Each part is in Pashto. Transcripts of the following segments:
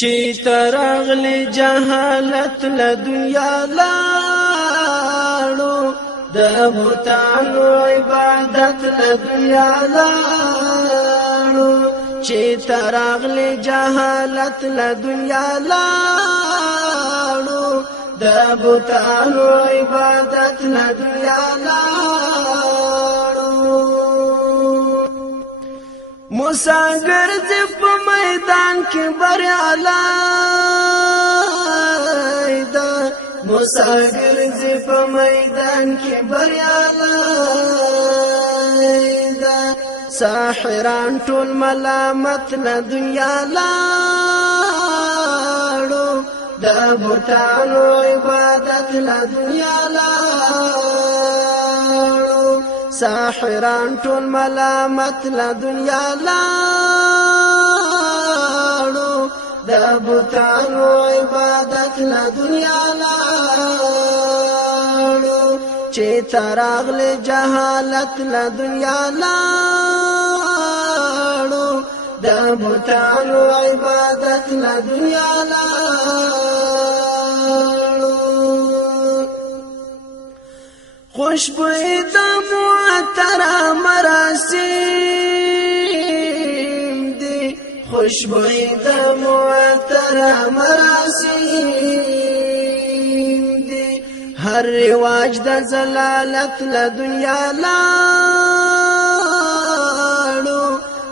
چې ترغلی جهالت له دنیا لاړو د بوتانو عبادت له دنیا لاړو چې ترغلی جهالت له دنیا لاړو د بوتانو عبادت له دنیا لاړو مساګر دې په میدان کې بریالی ده مساګر دې په میدان کې بریالی ده ساحران ټول ملامت له دنیا لاړو د بوتانو عبادت له دنیا لاړو ساحران ټول ملامت له دنیا لاړو د بوتانو عبادت له دنیا لاړو چې ترغلی جهالت له دنیا لاړو د بوتانو عبادت له دنیا لاړو خوشبوئی د معطره مراسم دی خوشبوئی د معطره مراسم دی هر رواج د زلالت له دنیا لاړو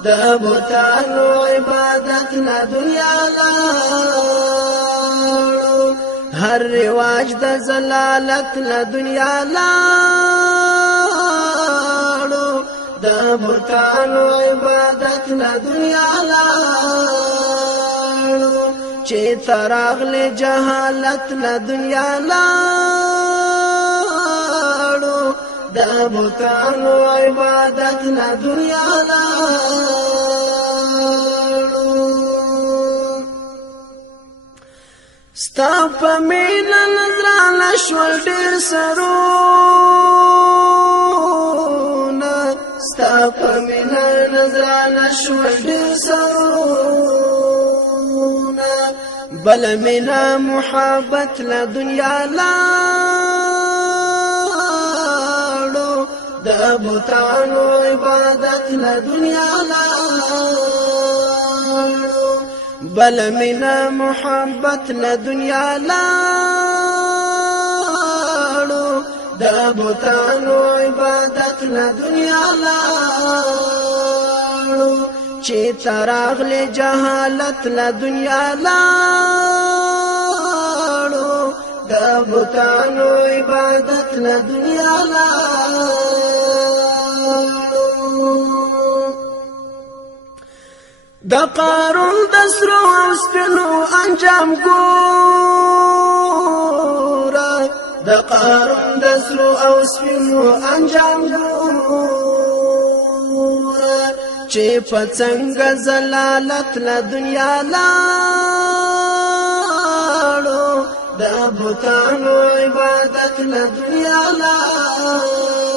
د بوتانو عبادت له دنیا لاړو هر رواج د زلالت له دنیا لاړو د بوتانو عبادت له دنیا لاړو چې ترغلی جهالت له دنیا لاړو د بوتانو عبادت له دنیا لاړو ستا په مینه نظرانه شول ډېر سرونه ستا په مینه نظرانه شول ډېر سرونه بله مینه محبت له دنیا لاړو د بوتانو عبادت له دنیا لاړو بل منا محبت له دنیا لاړو د بوتانو عبادت له دنیا لاړو چې ترغلی جهالت له دنیا لاړو د بوتانو عبادت له دنیا لاړو د قارون د سرو او سپینو انجام ګوره د قارون د سرو او سپینو انجام ګوره چې په څنګه زلالت له دنیا لاړو د بوتانو عبادت له دنیا لاړو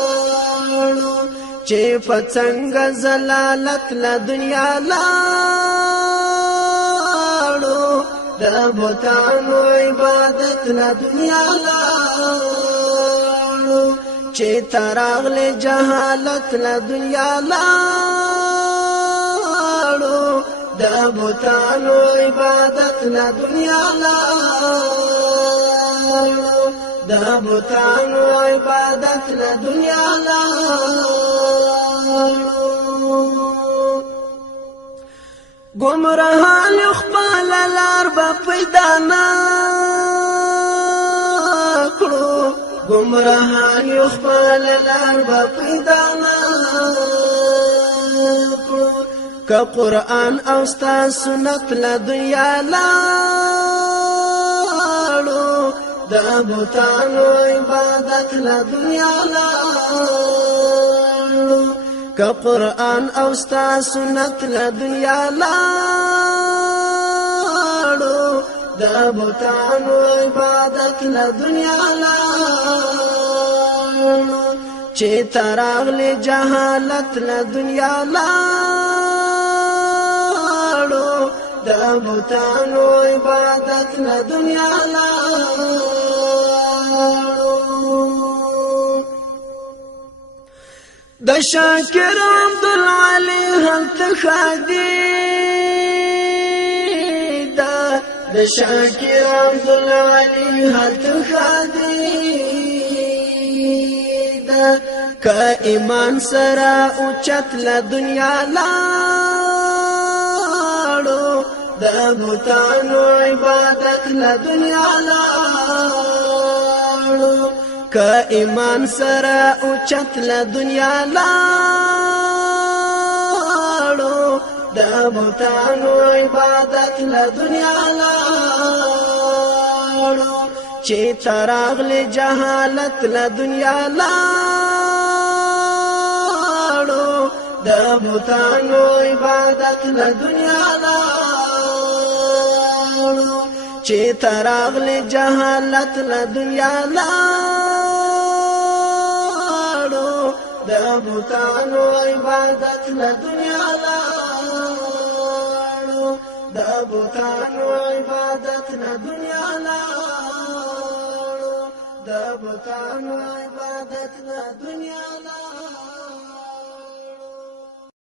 چې په څنګه زلالت له دنیا لاړو د بوتانو عبادت له دنیا لاړو چې ترغلی جهالت له دنیا لاړو د بوتانو عبادت له دنیا لاړو د بوتانو عبادت له دنیا لاړو گمراهان خپل لار به پیدا نه کړو گمراهان خپل لار به پیدا نه کړو که قرآن او ستا سنت له دنیا لاړو د بوتانو عبادت له دنیا لاړو که قرآن او ستا سنت له دنیا لاړو د بوتانو عبادت له دنیا لاړو چې ترغلی جهالت له دنیا لاړو د د بوتانو عبادت له دنیا لاړو د شاکر عبدالعلی هلته خادي د شاکر عبدالعلی هلته خادي که ایمان سره اوچت له دنیا لاړو د بوتانو عبادت له دنیا لاړو که ایمان سره اوچت له دنیا لاړو د بوتانو عبادت له دنیا لاړو چې تراغل جهالت له دنیا لاړو د بوتانو عبادت له دنیا لاړو چې تراغل جهالت له دنیا لاړو د بوتانو عبادت له دنیا لاړو د بوتانو عبادت له دنیا لاړو د بوتانو عبادت له دنیا لاړو